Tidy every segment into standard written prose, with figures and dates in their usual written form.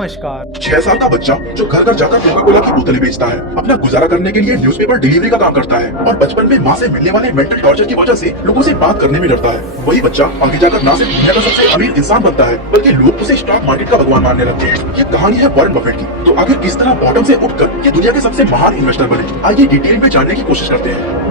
नमस्कार। 6 साल का बच्चा जो घर घर जाकर कोका कोला की बोतलें बेचता है, अपना गुजारा करने के लिए न्यूज़पेपर डिलीवरी का काम करता है और बचपन में माँ से मिलने वाले मेंटल टॉर्चर की वजह से लोगों से बात करने में डरता है। वही बच्चा आगे जाकर ना सिर्फ दुनिया का सबसे अमीर इंसान बनता है, बल्कि लोग उसे स्टॉक मार्केट का भगवान मानने लगते हैं। ये कहानी है वॉरेन बफेट की। तो आखिर किस तरह बॉटम से उठकर ये दुनिया के सबसे महान इन्वेस्टर बने, आइए डिटेल में जानने की कोशिश करते हैं।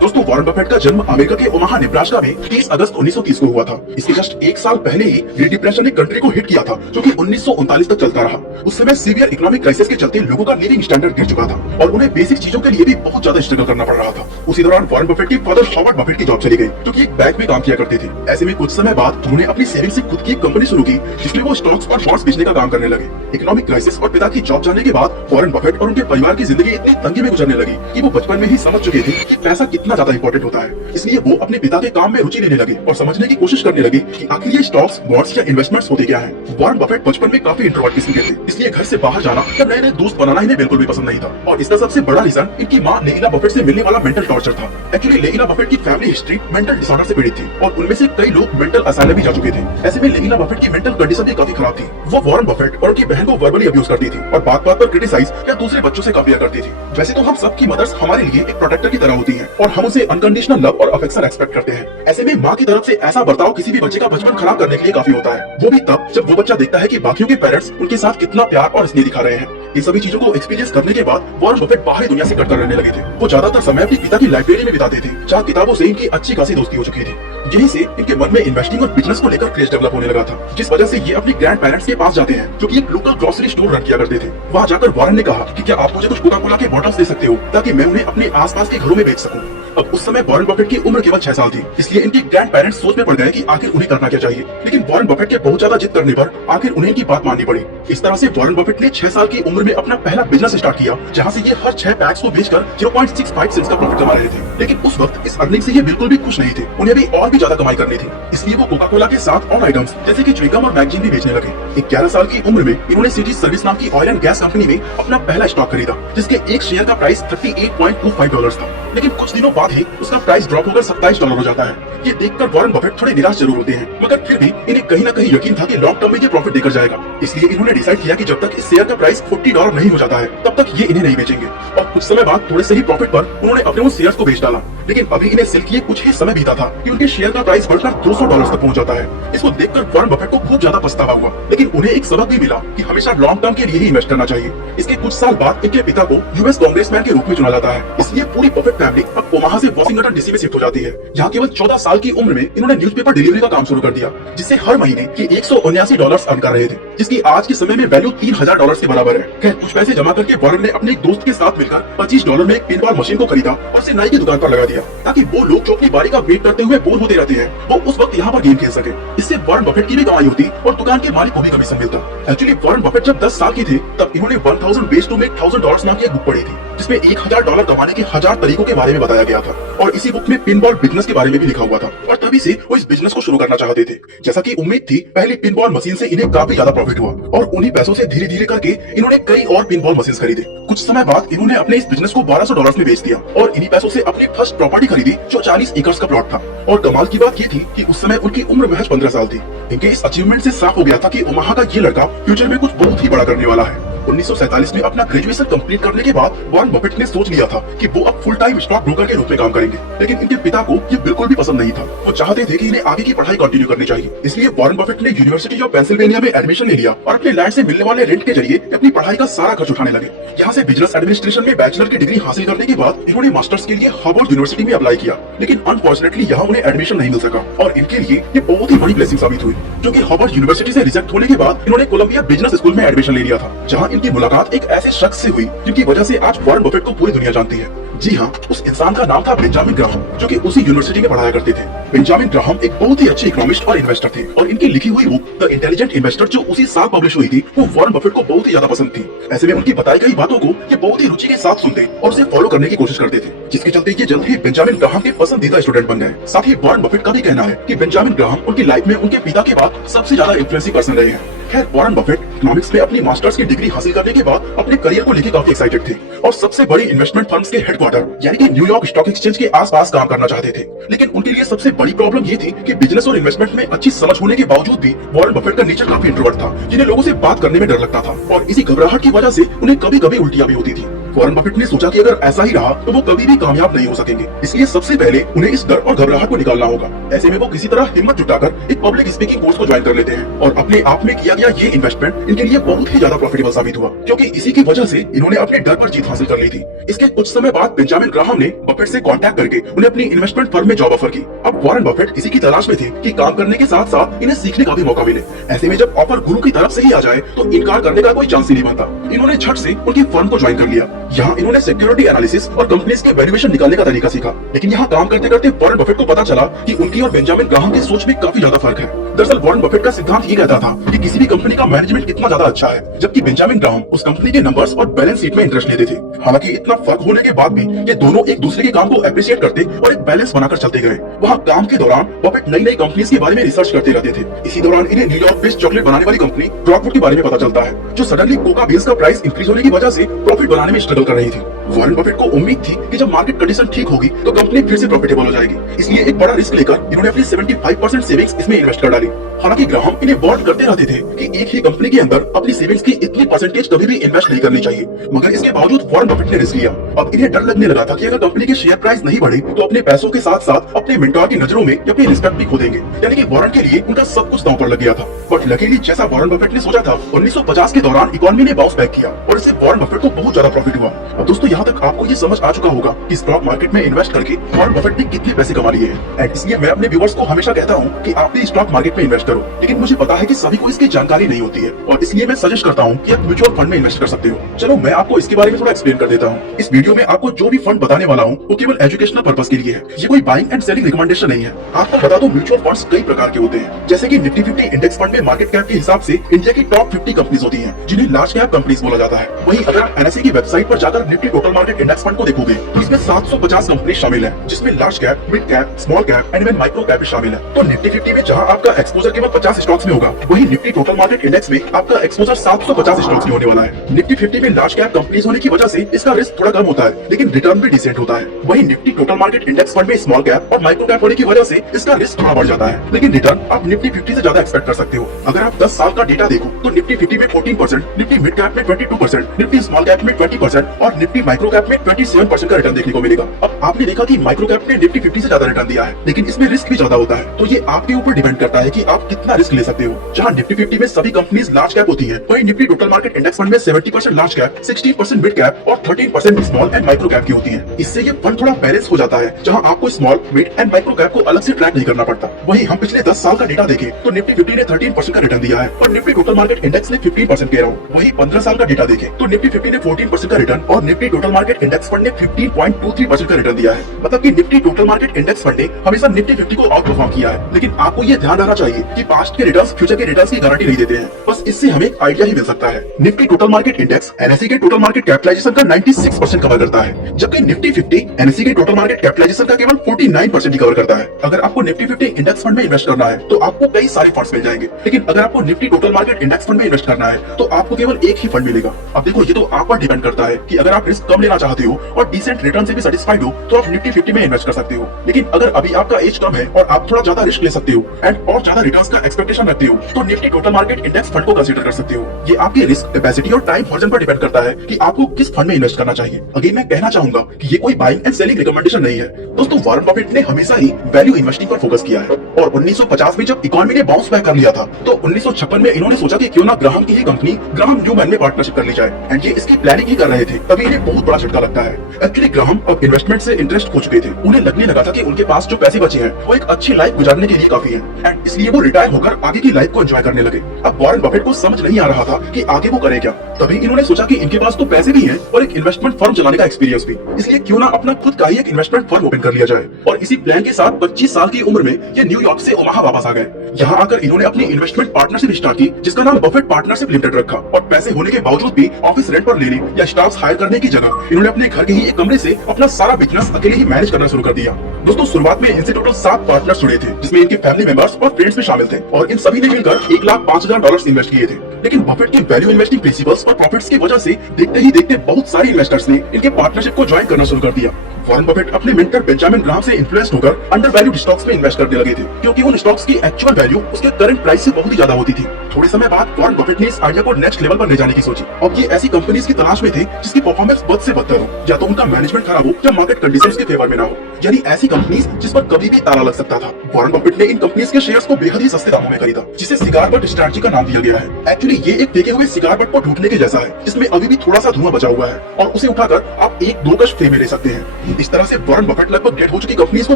दोस्तों, वॉरेन बफेट का जन्म अमेरिका के ओमाहा नेब्रास्का में 30 अगस्त 1930 को हुआ था। इसके जस्ट एक साल पहले ही ग्रेट डिप्रेशन ने कंट्री को हिट किया था, जो कि 1939 तक चलता रहा। उस समय सीवियर इकोनॉमिक क्राइसिस के चलते लोगों का लिविंग स्टैंडर्ड गिर चुका था और उन्हें बेसिक चीजों के लिए भी बहुत ज्यादा स्ट्रगल करना पड़ रहा था। उसी दौरान वॉरेन बफेट की फादर हॉवर्ड बफेट की जॉब चली गई, जो कि एक बैंक में काम किया करते थे। ऐसे में कुछ समय बाद उन्होंने अपनी सेविंग से खुद की एक कंपनी शुरू की, जिसमें वो स्टॉक्स और बॉन्ड्स बेचने का काम करने लगे। इकोनॉमिक क्राइसिस और पिता की जॉब जाने के बाद वॉरेन बफेट और उनके परिवार की जिंदगी इतनी तंगी में गुजरने लगी कि वो बचपन में ही समझ चुके थे कि पैसा कितना ज्यादा इंपॉर्टेंट होता है। इसलिए वो अपने पिता के काम में रुचि लेने लगे और समझने की कोशिश करने लगे कि आखिर ये स्टॉक्स, बॉन्ड्स या इन्वेस्टमेंट्स होते क्या हैं। वॉरेन बफेट बचपन में काफी इंट्रोवर्ट किस्म के थे, इसलिए घर से बाहर जाना या नए नए दोस्त बनाना इन्हें बिल्कुल भी पसंद नहीं था। और इसका सबसे बड़ा रीजन इनकी माँ लेइला बफेट से मिलने वाला मेंटल टॉर्चर था। एक्चुअली लेइला बफेट की फैमिली हिस्ट्री मेंटल डिसऑर्डर से पीड़ित थी और उनमें से कई लोग मेंटल असाइलम भी जा चुके थे। ऐसे में लेइला बफेट की मेंटल कंडीशन भी काफी खराब थी। वो वॉरेन बफेट और उनकी बहन को वर्बली अब्यूज करती थी और बात बात पर क्रिटिसाइज या दूसरे बच्चों से कंपेयर करती थी। वैसे तो हम सबकी मदर्स हमारे लिए एक प्रोटेक्टर की तरह होती हैं और हम उसे अनकंडीशनल लव और अफेक्शन एक्सपेक्ट करते हैं। ऐसे में माँ की तरफ से ऐसा बर्ताव किसी भी बच्चे का बचपन खराब करने के लिए काफी होता है, वो भी तब जब वो बच्चा देखता है कि बाकियों के पेरेंट्स उनके साथ कितना प्यार और स्नेह दिखा रहे हैं। इन सभी चीजों को एक्सपीरियंस करने के बाद वॉरेन बफेट बाहरी दुनिया से कटकर रहने लगे थे। वो ज्यादातर समय अपने पिता की लाइब्रेरी में बिताते थे, जहाँ किताबों से इनकी अच्छी खासी दोस्ती हो चुकी थी। यहीं से इनके मन में इन्वेस्टिंग और बिजनेस को लेकर क्रेज डेवलप होने लगा था, जिस वजह से ये अपने ग्रैंड पेरेंट्स के पास जाते हैं, जो कि एक लोकल ग्रोसरी स्टोर रन किया करते थे। वहाँ जाकर वॉरेन ने कहा कि क्या आप मुझे कुछ कोका कोला के बॉटल्स दे सकते हो, ताकि मैं उन्हें अपने आसपास के घरों में बेच सकूं। अब उस समय वॉरेन बफेट की उम्र केवल 6 साल थी, इसलिए इनके ग्रैंड पेरेंट्स सोच में पड़ गए कि आखिर उन्हें करना क्या चाहिए। लेकिन वॉरेन बफेट के बहुत ज्यादा जिद करने पर आखिर उन्हें इनकी बात माननी पड़ी। इस तरह से वॉरेन बफेट ने 6 साल की उम्र में अपना पहला बिजनेस स्टार्ट किया, जहां से ये हर 6 पैक्स को बेचकर 0.65 सेंट्स का प्रॉफिट कमा रहे थे। लेकिन उस वक्त इस अर्निंग से ये बिल्कुल भी खुश नहीं थे, उन्हें भी और भी ज्यादा कमाई करनी थी। इसलिए वो कोका कोला के साथ और आइटम्स जैसे कि च्युइंगम और मैगजीन भी बेचने लगे। 11 साल की उम्र में इन्होंने सिटी सर्विस नाम की ऑयल एंड गैस कंपनी में अपना पहला स्टॉक खरीदा, जिसके एक शेयर का प्राइस $38.25 था। लेकिन कुछ दिनों बाद ही उसका प्राइस ड्रॉप होकर $27 हो जाता है। ये देखकर वॉरेन बफेट थोड़े निराश जरूर होते हैं, मगर फिर भी इन्हें कहीं न कहीं यकीन था कि लॉन्ग टर्म में ये प्रॉफिट देकर जाएगा। इसलिए इन्होंने डिसाइड किया कि जब तक इस शेयर का प्राइस $40 नहीं हो जाता है, तब तक ये इन्हें नहीं बेचेंगे। और कुछ समय बाद थोड़े से ही प्रॉफिट पर उन्होंने अपने उन शेयर्स को बेच डाला। लेकिन अभी इन्हें सेल किए कुछ ही समय बीता था कि उनके शेयर का प्राइस बढ़कर $200 तक पहुंच जाता है। इसको देखकर वॉरेन बफेट को खूब ज्यादा पछतावा हुआ, लेकिन उन्हें एक सबक भी मिला कि हमेशा लॉन्ग टर्म के लिए ही इन्वेस्ट करना चाहिए। इसके कुछ साल बाद इनके पिता को यूएस कांग्रेसमैन के रूप में चुना जाता है। इसलिए पूरी बफेट फैमिली अब ओमाहा से वाशिंगटन डीसी में शिफ्ट हो जाती है, जहाँ केवल 14 साल की उम्र में इन्होंने न्यूज़पेपर डिलीवरी का काम शुरू कर दिया, जिससे हर महीने के $179 अर्न कर रहे थे, जिसकी आज के समय में वैल्यू $3000 के बराबर है। खैर, कुछ पैसे जमा करके वॉरेन ने अपने एक दोस्त के साथ मिलकर $25 में एक पिनबॉल मशीन को खरीदा और उसे नाई की दुकान पर लगा दिया, ताकि वो लोग जो अपनी बारी का वेट करते हुए बोर होते रहते हैं, वो उस वक्त यहाँ पर गेम खेल सके। इससे वॉरेन बफेट की भी कमाई होती और दुकान के मालिक को भी कमीशन मिलता। एक्चुअली वॉरेन बफेट जब 10 साल की थे, तब इन्होंने 1000 ways to make $1000 नाम की एक बुक पढ़ी थी, जिसमें $1000 कमाने के 1000 तरीकों के बारे में बताया गया था। और इसी बुक में पिनबॉल बिजनेस के बारे में भी लिखा हुआ था और तभी से वो इस बिजनेस को शुरू करना चाहते थे। जैसा कि उम्मीद थी, पहली पिनबॉल मशीन से इन्हें काफी ज्यादा प्रॉफिट हुआ और उन्हीं पैसों से धीरे धीरे करके इन्होंने कई और पिनबॉल मशीन खरीदे। कुछ समय बाद इन्होंने अपने इस बिजनेस को $1200 में बेच दिया और इन्हीं पैसों से अपनी फर्स्ट प्रॉपर्टी खरीदी, जो 40 एकड़ का प्लॉट था। और कमाल की बात ये थी कि उस समय उनकी उम्र महज 15 साल थी। इनके इस अचीवमेंट से साफ हो गया था कि ओमाहा का ये लड़का फ्यूचर में कुछ बहुत ही बड़ा करने वाला है। 1947 में अपना ग्रेजुएशन कंप्लीट करने के बाद वॉरेन बफेट ने सोच लिया था कि वो अब फुल टाइम स्टॉक ब्रोकर के रूप में काम करेंगे। लेकिन इनके पिता को ये बिल्कुल भी पसंद नहीं था। वो चाहते थे कि इन्हें आगे की पढ़ाई कंटिन्यू करनी चाहिए। इसलिए वॉरेन बफेट ने यूनिवर्सिटी ऑफ पेंसिल्वेनिया में एडमिशन ले लिया और अपने लैंड से मिलने वाले रेंट के जरिए अपनी पढ़ाई का सारा खर्च उठाने लगे। यहाँ से बिजनेस एडमिनिस्ट्रेशन में बैचलर की डिग्री हासिल करने के बाद इन्होंने मास्टर्स के लिए हार्वर्ड यूनिवर्सिटी में अप्लाई किया, लेकिन अनफॉर्चुनेटली यहाँ उन्हें एडमिशन नहीं मिल सका और इनके लिए ये बहुत ही बड़ी ब्लेसिंग साबित हुई, क्योंकि हार्वर्ड यूनिवर्सिटी से रिजेक्ट होने के बाद इन्होंने कोलंबिया बिजनेस स्कूल में एडमिशन ले लिया था, जहाँ इनकी मुलाकात एक ऐसे शख्स से हुई जिनकी वजह से आज वॉरेन बफेट को पूरी दुनिया जानती है। जी हाँ, उस इंसान का नाम था बेंजामिन ग्राहम, जो कि उसी यूनिवर्सिटी में पढ़ाया करते थे। बेंजामिन ग्राहम एक बहुत ही अच्छे इकोनॉमिस्ट और इन्वेस्टर थे और इनकी लिखी हुई बुक द इंटेलिजेंट इन्वेस्टर, जो उसी साल पब्लिश हुई थी, वो वॉरेन बफेट को बहुत ही ज्यादा पसंद थी। ऐसे में उनकी बताई गई बातों को ये बहुत ही रुचि के साथ सुनते और उसे फॉलो करने की कोशिश करते थे, जिसके चलते ये जल्द ही बेंजामिन ग्राहम के पसंदीदा स्टूडेंट बन गए। साथ ही वॉरेन बफेट का भी कहना है कि बेंजामिन ग्राहम उनकी लाइफ में उनके पिता के बाद सबसे ज्यादा इन्फ्लुएंसिंग पर्सन रहे हैं। खैर, वॉरेन बफेट इकोनॉमिक्स में अपनी मास्टर्स की डिग्री हासिल करने के बाद अपने करियर को लेकर काफी एक्साइटेड थे और सबसे बड़ी इन्वेस्टमेंट फर्म्स के हेडक्वार्टर यानी कि न्यूयॉर्क स्टॉक एक्सचेंज के आसपास काम करना चाहते थे। लेकिन उनके लिए सबसे बड़ी प्रॉब्लम ये थी कि बिजनेस और इन्वेस्टमेंट में अच्छी समझ होने के बावजूद भी वॉरेन बफेट का नेचर काफी इंट्रोवर्ट था, जिन्हें लोगों से बात करने में डर लगता था और इसी घबराहट की वजह से उन्हें कभी कभी उल्टियां भी होती थी। वॉरेन बफेट ने सोचा कि अगर ऐसा ही रहा तो वो कभी भी कामयाब नहीं हो सकेंगे, इसलिए सबसे पहले उन्हें इस डर और घबराहट को निकालना होगा। ऐसे में वो किसी तरह हिम्मत जुटाकर एक पब्लिक स्पीकिंग कोर्स को ज्वाइन कर लेते हैं और अपने आप में किया गया ये इन्वेस्टमेंट इनके लिए बहुत ही ज्यादा प्रॉफिटेबल साबित हुआ, क्योंकि इसी की वजह से इन्होंने अपने डर पर जीत हासिल कर ली थी। इसके कुछ समय बाद बेंजामिन ग्राहम ने बफेट से कांटेक्ट करके उन्हें अपनी इन्वेस्टमेंट फर्म में जॉब ऑफर की। अब वॉरेन बफेट इसी की तलाश में थे कि काम करने के साथ साथ इन्हें सीखने का भी मौका मिले। ऐसे में जब ऑफर गुरु की तरफ से ही आ जाए तो इनकार करने का कोई चांस ही नहीं बनता। इन्होंने झट से उनकी फर्म को ज्वाइन कर लिया। यहाँ इन्होंने सिक्योरिटी एनालिसिस और कंपनीज के वैल्यूएशन निकालने का तरीका सीखा। लेकिन यहाँ काम करते करते वॉरेन बफेट को पता चला कि उनकी और बेंजामिन ग्राहम की सोच में काफी ज्यादा फर्क है। दरअसल वॉरेन बफेट का सिद्धांत ये कहता था कि किसी भी कंपनी का मैनेजमेंट कितना ज्यादा अच्छा है, जबकि बेंजामिन ग्राहम उस कंपनी के नंबर्स और बैलेंस शीट में इंटरेस्ट लेते थे। हालांकि इतना फर्क होने के बाद भी ये दोनों एक दूसरे के काम को अप्रिशिएट करते और एक बैलेंस बनाकर चलते गए। वहाँ काम के दौरान बफेट नई नई कंपनीज के बारे में रिसर्च करते रहते थे। इसी दौरान इन्हें न्यूयॉर्क बेस्ड चॉकलेट बनाने वाली कंपनी ड्रॉकवुड के बारे में पता चलता है, जो सडनली कोका बीन्स का प्राइस इंक्रीज होने की वजह से प्रॉफिट बनाने में स्ट्रगल कर रही थी। वॉरेन बफेट को उम्मीद थी कि जब मार्केट कंडीशन ठीक होगी तो कंपनी फिर से प्रॉफिटेबल हो जाएगी, इसलिए एक बड़ा रिस्क लेकर इन्होंने अपनी 75% सेविंग्स इसमें इन्वेस्ट कर डाली। हालांकि ग्राहम इन्हें वार्न करते रहते थे कि एक ही कंपनी के अंदर अपनी सेविंग्स की इतनी परसेंटेज कभी भी इन्वेस्ट नहीं करनी चाहिए, मगर इसके बावजूद वॉरेन बफेट ने रिस्क लिया। अब इन्हें डर लगने लगा था कि अगर कंपनी के शेयर प्राइस नहीं बढ़े तो अपने पैसों के साथ साथ अपने मेंटोर की नजरों में या अपनी रिस्पेक्ट भी खो देंगे, यानी कि वॉरेन के लिए उनका सब कुछ दांव पर लग गया था। बट लकीली जैसा वॉरेन बफेट ने सोचा था, 1950 के दौरान इकोनॉमी ने बाउंस बैक किया और इससे वॉरेन बफेट को बहुत ज्यादा प्रॉफिट हुआ। अब दोस्तों यहाँ तक आपको ये समझ आ चुका होगा कि स्टॉक मार्केट में इन्वेस्ट करके वॉरेन बफेट ने कितने पैसे कमा लिए हैं। एंड इसलिए मैं अपने व्यूअर्स को हमेशा कहता हूँ कि आप भी स्टॉक मार्केट में इन्वेस्ट करो, लेकिन मुझे पता है कि सभी को इसकी जानकारी नहीं होती है और इसलिए मैं सजेस्ट करता हूँ कि आप म्यूचुअल फंड में इन्वेस्ट कर सकते हो। चलो मैं आपको इसके बारे में थोड़ा एक्सप्लेन कर देता हूँ। इस वीडियो में आपको जो भी फंड बताने वाला हूँ वो केवल एजुकेशनल पर्पस के लिए है, ये कोई बाइंग एंड सेलिंग रिकमेंडेशन नहीं है। आपको बता दो, म्यूचुअल फंड्स कई प्रकार के होते हैं, जैसे कि निफ्टी 50 इंडेक्स फंड में मार्केट कैप के हिसाब से इंडिया की टॉप 50 कंपनीज होती हैं, जिन्हें लार्ज कैप कंपनीज बोला जाता है। वहीं अगर आप एनएसई की वेबसाइट पर जाकर Nifty total market index fund को देखोगे तो इसमें 750 कंपनी शामिल है, जिसमें large cap, mid cap, small cap and even micro cap शामिल है। तो निफ्टी 50 में जहां आपका एक्सपोजर केवल 50 स्टॉक्स में होगा, वहीं निफ्टी टोटल मार्केट इंडेक्स में आपका एक्सपोजर 750 स्टॉक्स में होने वाला है। निफ्टी 50 में लार्ज कैप कंपनीज होने की वजह से इसका रिस्क थोड़ा कम होता है, लेकिन रिटर्न भी डिसेंट होता है। वहीं Nifty total market index fund में स्मॉल कैप और माइक्रो कैप होने की वजह से इसका रिस्क थोड़ा बढ़ जाता है, लेकिन रिटर्न आप निफ्टी 50 से ज्यादा एक्सपेक्ट कर सकते हो। अगर आप 10 साल का डेटा देखो तो निफ्टी 50 में 14%, निफ्टी मिड कैप में 22%, निफ्टी स्मॉल कैप में 20% और निफ्टी माइक्रो कैप में 27% का रिटर्न देखने को मिलेगा। अब आपने देखा कि माइक्रो कैप ने निफ्टी 50 से ज्यादा रिटर्न दिया है, लेकिन इसमें रिस्क भी ज्यादा होता है, तो ये आपके ऊपर डिपेंड करता है कि आप कितना रिस्क ले सकते हो। जहां निफ्टी 50 में सभी कंपनीज लार्ज कैप होती है, वहीं Nifty total market index fund में 70% लार्ज कैप, 16% मिड कैप और 13% स्मॉल एंड माइक्रो कैप की होती है। इससे ये फंड थोड़ा बैलेंस हो जाता है, जहां आपको small, mid and micro cap को अलग से ट्रैक नहीं करना पड़ता। वहीं हम पिछले 10 साल का डेटा देखें तो निफ्टी 50 ने 13% का रिटर्न दिया है और निफ्टी टोटल मार्केट इंडेक्स ने 15% कह रहा हूँ। वहीं 15 साल का डेटा देखें तो निफ्टी 50 ने 14% का रिटर्न और Nifty total market index fund ने 15.23% का रिटर्न दिया है। मतलब कि Nifty total market index fund ने हमेशा निफ्टी 50 को आउट परफॉर्म किया है। लेकिन आपको ये ध्यान रखना चाहिए कि पास्ट के रिटर्न्स फ्यूचर के रिटर्न्स की गारंटी नहीं देते हैं, बस इससे हमें एक आइडिया ही मिल सकता है। Nifty total market index NSE के टोटल मार्केट कैपिटलाइजेशन का 96% कवर करता है, जबकि निफ्टी 50 एनएसई के टोटल मार्केट कैपिटलाइजेशन का केवल 49% ही कवर करता है। अगर आपको निफ्टी 50 इंडेक्स फंड में इन्वेस्ट करना है तो आपको कई सारे फंड्स मिल जाएंगे, लेकिन अगर आपको Nifty total market index fund में इन्वेस्ट करना है तो आपको केवल एक ही फंड मिलेगा। अब देखो, ये तो आप पर डिपेंड करता है कि अगर आप रिस्क कम लेना चाहते हो और डिसेंट रिटर्न से भी सेटिस्फाइड हो तो आप निफ्टी 50 में इन्वेस्ट कर सकते हो। लेकिन अगर अभी आपका एज कम है और आप थोड़ा ज्यादा रिस्क ले सकते हो एंड और ज्यादा रिटर्न्स का एक्सपेक्टेशन रखते हो तो Nifty total market index fund को कंसीडर कर सकते हो। ये आपके रिस्क, कैपेसिटी और टाइम वर्जन पर डिपेंड करता है कि आपको किस फंड में इन्वेस्ट करना चाहिए। अगेन मैं कहना चाहूंगा कि ये कोई बाइंग एंड सेलिंग रिकमेंडेशन नहीं है दोस्तों। वॉरेन बफेट ने हमेशा ही वैल्यू इन्वेस्टिंग पर फोकस किया है और 1950 में जब इकोनॉमी ने बाउंस बैक कर लिया था तो 1956 में इन्होंने सोचा कि क्यों ना ग्राहम की ही कंपनी ग्राहम न्यूमैन में पार्टनरशिप कर ली जाए एंड ये इसकी प्लानिंग ही कर रहे थे, तभी इन्हें बहुत बड़ा झटका लगता है। एक्चुअली ग्राहम अब इन्वेस्टमेंट से इंटरेस्ट खो चुके थे, उन्हें लगने लगा था कि उनके पास जो पैसे बचे हैं वो एक अच्छी लाइफ गुजारने के लिए काफी है एंड इसलिए वो रिटायर होकर आगे की लाइफ को एंजॉय करने लगे। अब वॉरेन बफेट को समझ नहीं आ रहा था कि आगे वो करे क्या, तभी इन्होंने सोचा कि इनके पास तो पैसे भी हैं और एक इन्वेस्टमेंट फर्म चलाने का एक्सपीरियंस भी, इसलिए क्यों ना अपना खुद का ही एक इन्वेस्टमेंट फर्म ओपन कर लिया जाए। और इसी प्लान के साथ 25 साल की उम्र में ये न्यूयॉर्क से ओमाहा वापस आ गए। यहाँ आकर इन्होंने अपनी इन्वेस्टमेंट पार्टनरशिप स्टार्ट की, जिसका नाम बफेट पार्टनरशिप लिमिटेड रखा और पैसे होने के बावजूद भी ऑफिस रेंट पर लेने या स्टाफ स्टॉक्स हायर करने की जगह इन्होंने अपने घर के ही एक कमरे से अपना सारा बिजनेस अकेले ही मैनेज करना शुरू कर दिया। दोस्तों शुरुआत में इनसे टोटल 7 पार्टनर्स जुड़े थे, जिसमें इनके फैमिली मेंबर्स और फ्रेंड्स भी शामिल थे, और इन सभी ने मिलकर $1,05,000 इन्वेस्ट किए थे। लेकिन बफेट के वैल्यू इन्वेस्टिंग प्रिंसिपल्स और प्रॉफिट्स की वजह से देखते ही देखते बहुत सारे इन्वेस्टर्स ने इनके पार्टनरशिप को ज्वाइन करना शुरू कर दिया। वॉरेन बफेट अपने मेंटर बेंजामिन ग्राहम से इन्फ्लुएंस होकर अंडर वैल्यूड स्टॉक्स में इन्वेस्ट करने लगे थे, क्योंकि उन स्टॉक्स की एक्चुअल वैल्यू उसके करंट प्राइस से बहुत ही ज्यादा होती थी। थोड़े समय बाद वॉरेन बफेट ने इस आइडिया को नेक्स्ट लेवल पर ले जाने की सोची। अब ये ऐसी कंपनीज की तलाश में थे जिसकी परफॉर्मेंस बद से बदतर हो, या तो उनका मैनेजमेंट खराब हो या मार्केट कंडीशंस के फेवर में ना हो, यानी ऐसी कंपनीज जिस पर कभी भी ताला लग सकता था। वॉरेन बफेट ने इन कंपनीज के शेयर्स को बेहद ही सस्ते दामों में खरीदा, जिसे सिगार बट स्ट्रैटेजी का नाम दिया गया है। एक्चुअली ये एक फेंके हुए सिगार बट को ढूंढने के जैसा है, जिसमें अभी भी थोड़ा सा धुआं बचा हुआ है, और उसे उठाकर आप 1-2 गज फ्री में ले सकते हैं। इस तरह से वॉरेन बफेट लगभग डेड हो चुकी कंपनीज को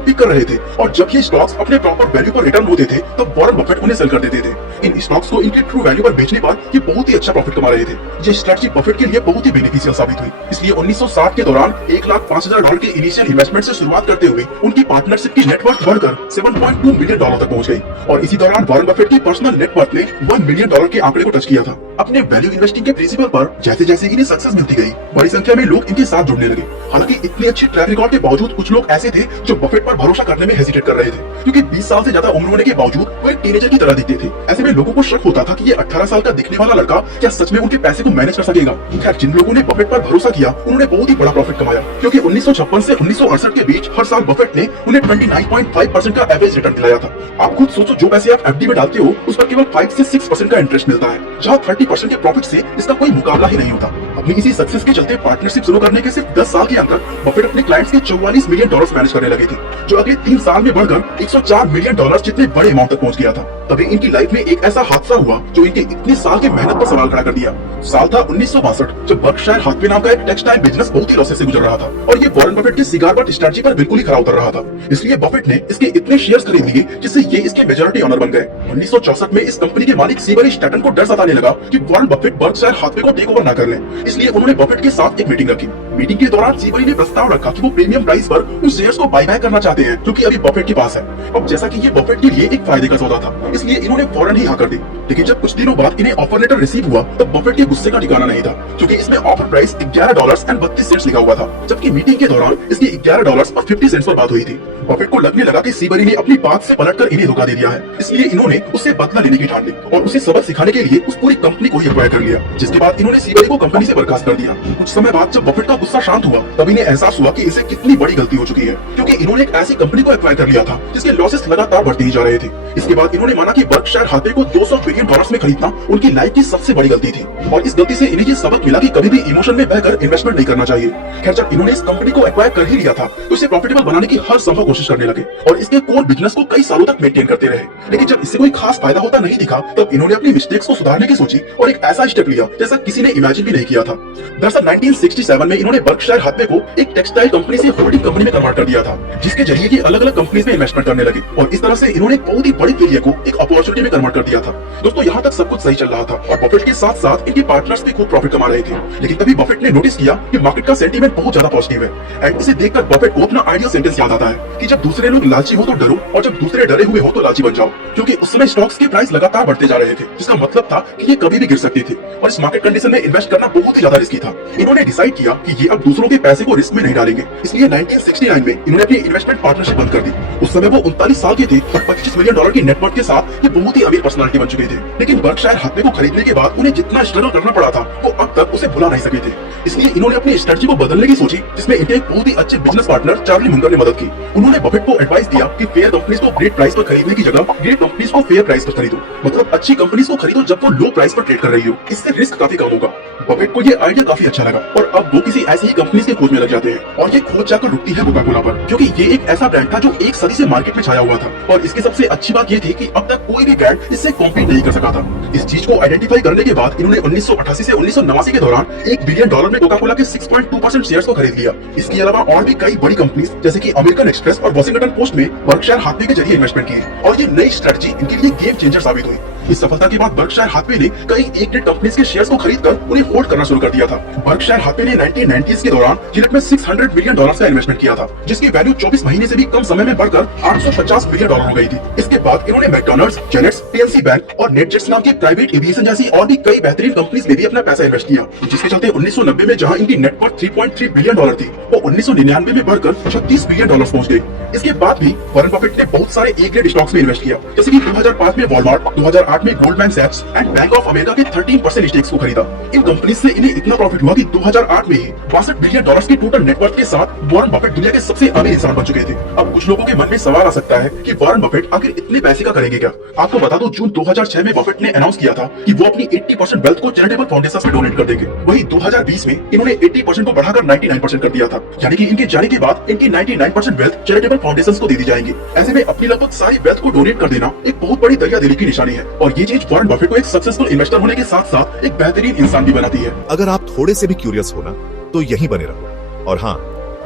पिक कर रहे थे, और जब ये स्टॉक्स अपने प्रॉपर वैल्यू पर रिटर्न होते थे तब वॉरेन बफेट उन्हें सेल कर देते थे। इन स्टॉक्स को इनके ट्रू वैल्यू पर बेचने पर ये बहुत ही अच्छा प्रॉफिट कमा रहे थे। ये स्ट्रैटेजी बफेट के लिए बहुत ही बेनिफिशियल साबित हुई। इसलिए 1960 के दौरान $1,05,000 के इनिशियल इन्वेस्टमेंट से शुरुआत करते हुए उनकी पार्टनरशिप की नेटवर्थ बढ़कर $7.2 मिलियन तक पहुंच गई, और इसी दौरान वॉरेन बफेट की पर्सनल नेटवर्थ ने $1 मिलियन के आंकड़े को टच किया था। अपने वैल्यू इन्वेस्टिंग के प्रिंसिपल पर जैसे जैसे इन्हें सक्सेस मिलती गई, बड़ी संख्या में लोग इनके साथ जुड़ने लगे। हालांकि इतनी अच्छी ट्रैक रिकॉर्ड के बावजूद कुछ लोग ऐसे थे जो बफेट पर भरोसा करने में हेजिटेट कर रहे थे, क्योंकि 20 साल से ज्यादा उम्र होने के बावजूद वो एक टीनेजर की तरह दिखते थे। ऐसे में लोगों को शक होता था कि ये 18 साल का दिखने वाला लड़का क्या सच में उनके पैसे को मैनेज कर सकेगा। खैर, जिन लोगों ने बफेट पर भरोसा किया उन्होंने बहुत ही बड़ा प्रॉफिट कमाया, क्योंकि 1956 से 1968 के बीच हर साल बफेट ने उन्हें 29.5% का एवरेज रिटर्न दिलाया था। आप खुद सोचो, जो पैसे आप एफडी में डालते हो उस पर केवल 5 से 6% का इंटरेस्ट मिलता है, जहाँ 30% के प्रॉफिट से इसका कोई मुकाबला ही नहीं होता। अपनी इसी सक्सेस के चलते पार्टनरशिप शुरू करने के सिर्फ 10 साल के अंदर बफेट अपने क्लाइंट्स के $44 मिलियन मैनेज करने लगे थे, जो अगले 3 साल में बढ़कर $104 मिलियन जितने बड़े अमाउंट तक पहुंच गया था। तभी इनकी लाइफ में एक ऐसा हादसा हुआ जो इनके इतने साल के मेहनत पर सवाल खड़ा कर दिया। साल था 1962, जब बर्कशायर हाथवे नाम का एक टेक्सटाइल बिजनेस बहुत ही लॉसेस से गुजर रहा था, और ये वॉरेन बफेट की सिगार बट स्ट्रैटेजी पर बिल्कुल ही खरा उतर रहा था। इसलिए बफेट ने इसके इतने शेयर्स खरीद लिए जिससे ये इसके मेजॉरिटी ओनर बन गए। 1964 में इस कंपनी के मालिक सीबरी स्टैटन को डर सताने लगा कि वॉरेन बफेट बर्कशायर हाथवे को टेक ओवर न कर ले, इसलिए उन्होंने बफेट के साथ एक मीटिंग रखी। मीटिंग के दौरान सीबरी ने प्रस्ताव रखा कि वो प्रीमियम प्राइस पर उन शेयर्स को बायबैक करना चाहते हैं जो कि अभी बफेट के पास है। अब जैसा कि ये बफेट के लिए एक फायदे का सौदा था, इसलिए इन्होंने फौरन ही हाँ कर दी। लेकिन जब कुछ दिनों बाद इन्हें ऑफर लेटर रिसीव हुआ तब बफेट के गुस्से का ठिकाना नहीं था, क्योंकि इसमें ऑफर प्राइस $11.32 लिखा हुआ था, जबकि मीटिंग के दौरान इसकी $11.50 पर बात हुई थी। बफेट को लगने लगा कि सीबरी ने अपनी बात से पलटकर इन्हें धोखा दे दिया है, इसलिए इन्होंने उससे बदला लेने की ठान ली और उसे सबक सिखाने के लिए उस पूरी कंपनी को ही एक्वायर कर लिया, जिसके बाद इन्होंने सीबरी को कंपनी से बर्खास्त कर दिया। कुछ समय बाद जब बफेट का गुस्सा शांत हुआ तब इन्हें एहसास हुआ कि इसे कितनी बड़ी गलती हो चुकी है, क्योंकि इन्होंने एक ऐसी कंपनी को एक्वायर कर लिया था जिसके लॉसेस लगातार बढ़ते ही जा रहे थे। इसके बाद इन्होंने माना कि बर्कशायर हाथवे को $200 बिलियन में खरीदना उनकी लाइफ की सबसे बड़ी गलती थी, और इस गलती से इन्हें ये सबक मिला कि कभी भी इमोशन में बहकर इन्वेस्टमेंट नहीं करना चाहिए। खैर, जब इन्होंने इस कंपनी को एक्वायर कर ही लिया था तो इसे प्रॉफिटेबल बनाने की हर संभव कोशिश करने लगे और इसके कोर बिजनेस को कई सालों तक मेंटेन करते रहे। लेकिन जब इससे कोई खास फायदा होता नहीं दिखा तब इन्होंने अपनी मिस्टेक्स को सुधारने की सोची और एक ऐसा स्टेप लिया जैसा किसी ने इमेजिन भी नहीं किया था। दरअसल 1967 में इन्होंने बर्कशायर हाथवे को एक टेक्सटाइल कंपनी से होल्डिंग कंपनी में कन्वर्ट कर दिया था, जिसके जरिए ये अलग अलग कंपनीज में इन्वेस्टमेंट करने लगे, और इस तरह से इन्होंने एक बहुत ही बड़ी फेलियर को एक अपॉर्चुनिटी में कन्वर्ट कर दिया था। दोस्तों, यहाँ तक सब कुछ सही चल रहा था और बफेट के साथ साथ इनके पार्टनर्स भी खूब प्रॉफिट कमा रहे थे। लेकिन तभी बफेट ने नोटिस किया कि मार्केट का सेंटीमेंट बहुत ज्यादा पॉजिटिव है, एंड इसे देखकर बफेट को अपना आइडियल सेंटेंस याद आता है कि जब दूसरे लोग लालची हो तो डरो, और जब दूसरे डरे हुए हो तो लालची बन जाओ, क्योंकि उस समय स्टॉक्स के प्राइस लगातार बढ़ते जा रहे थे, जिसका मतलब था कि ये कभी भी गिर सकते थे, और इस मार्केट कंडीशन में इन्वेस्ट करना बहुत ही ज्यादा रिस्की था। इन्होंने डिसाइड किया कि ये अब दूसरों के पैसे को रिस्क में नहीं डालेंगे, इसलिए 1969 में इन्होंने अपनी इन्वेस्टमेंट पार्टनरशिप बंद कर दी। उस समय वो 39 साल के थे और $25 मिलियन की नेटवर्थ के साथ ये बहुत ही अमीर पर्सनालिटी बन चुके थे। लेकिन बर्कशायर हाथवे को खरीदने के बाद उन्हें जितना स्ट्रगल करना पड़ा था वो अब तक उसे भुला नहीं सके थे, इसलिए इन्होंने अपनी स्ट्रेटजी को बदलने की सोची, जिसमें इनके एक बहुत ही अच्छे बिजनेस पार्टनर चार्ली मुंगर ने मदद की। उन्होंने बफेट को एडवाइस दिया कि फेयर कंपनीज को ग्रेट प्राइस पर खरीदने की जगह ग्रेट कंपनीज को फेयर प्राइस पर खरीदो, मतलब अच्छी कंपनीज को खरीदो जब वो लो प्राइस पर ट्रेड कर रही हो, इससे रिस्क काफी कम होगा। बफेट को ये आइडिया काफी अच्छा लगा और अब वो किसी ऐसी ही कंपनी की खोज में लग जाते हैं, और ये खोज जाकर रुकती है कोका कोला पर, क्योंकि ये एक ऐसा ब्रांड था जो एक सदी से मार्केट में छाया हुआ था, और इसकी सबसे अच्छी बात ये थी कि अब तक कोई भी ब्रांड इससे कॉम्पीट नहीं कर सका था। इस चीज को आइडेंटिफाई करने के बाद इन्होंने 1988 से 1989 के दौरान $1 बिलियन में कोका कोला के 6.2% शेयर्स को खरीद लिया। इसके अलावा और भी कई बड़ी कंपनीज जैसे कि अमेरिकन एक्सप्रेस और वॉशिंगटन पोस्ट में बर्कशायर हाथवे के जरिए इन्वेस्टमेंट की, और ये नई स्ट्रेटजी इनके लिए गेम चेंजर साबित हुई। इस सफलता के बाद बर्कशायर हाथवे ने कई एक नेट कंपनीज के शेयर्स को खरीदकर उन्हें होल्ड करना शुरू कर दिया था। बर्कशायर हाथवे ने 1990s के दौरान जिनेट में $600 मिलियन का इन्वेस्टमेंट किया था, जिसकी वैल्यू 24 महीने से भी कम समय में बढ़कर $850 मिलियन हो गई थी। इसके बाद इन्होंने मैकडॉनल्ड्स, जेनेट्स, पीएनसी बैंक और नेटजेट्स नाम की प्राइवेट एविएशन जैसी और भी कई बेहतरीन कंपनीज में भी अपना पैसा इन्वेस्ट किया, जिसके चलते 1990 में जहां इनकी नेटवर्थ $3.3 बिलियन थी, वो 1999 में बढ़कर $36 बिलियन पहुंच गई। इसके बाद भी वॉरेन बफेट ने बहुत सारे ए ग्रेड स्टॉक्स में इन्वेस्ट किया, जैसे कि 2005 में वॉलमार्ट, 2008 में गोल्डमैन सैक्स एंड बैंक ऑफ अमेरिका के 13% स्टेक्स को खरीदा। इन कंपनी से इन्हें इतना प्रॉफिट हुआ कि 2008 में ही $62 बिलियन के टोटल नेटवर्थ के साथ वॉरेन बफेट दुनिया के सबसे अमीर इंसान बन चुके थे। अब कुछ लोगों के मन में सवाल आ सकता है कि वॉरेन बफेट आखिर इतने पैसे का करेंगे क्या? आपको बता दो, जून 2006 में बफेट ने अनाउंस किया था कि वो अपनी 80% वेल्थ को चैरिटेबल फाउंडेशन में डोनेट कर देंगे। वही 2020 में इन्होंने 80% को बढ़ाकर 99% कर दिया था, यानी कि इनके जाने के बाद इनकी 99% वेल्थ चैरिटेबल फाउंडेशंस को दे दी जाएंगी। ऐसे में अपनी लगभग सारी वेल्थ को डोनेट कर देना एक बहुत बड़ी दरियादिली की निशानी है, और ये चीज वॉरेन बफेट को एक सक्सेसफुल इन्वेस्टर होने के साथ साथ एक बेहतरीन इंसान भी बनाती है। अगर आप थोड़े से भी क्यूरियस हो ना, तो यहीं बने रहो, और हाँ,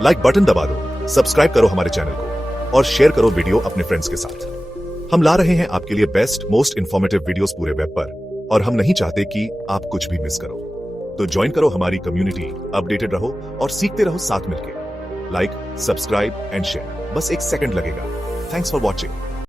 लाइक बटन दबा दो, सब्सक्राइब करो हमारे चैनल को और शेयर करो वीडियो अपने फ्रेंड्स के साथ। हम ला रहे हैं आपके लिए बेस्ट मोस्ट इन्फॉर्मेटिव वीडियोस पूरे वेब पर, और हम नहीं चाहते कि आप कुछ भी मिस करो। तो ज्वाइन करो हमारी कम्युनिटी, अपडेटेड रहो और सीखते रहो साथ मिलके। लाइक, सब्सक्राइब एंड शेयर, बस एक सेकंड लगेगा। Thanks for watching.